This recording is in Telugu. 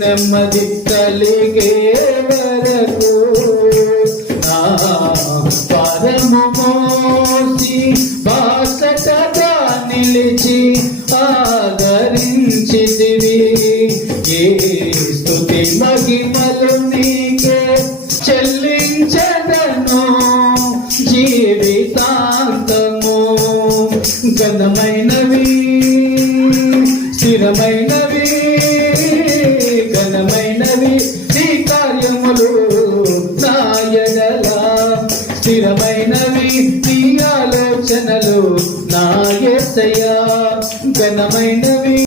నెమ్మది కలిగే వరకు. పరము మోసి బాసటగా నిలిచి ఆ మంచిదివి ఏ స్థుతి మహిమలు నీకే చెల్లించదను. జీవితాంతము ఘనమైనవి స్థిరమైనవి ఘనమైనవి. నీ కార్యములు నాయనలా స్థిరమైనవి. నీ ఆలోచనలు నాయసయా ఘనమైనవి.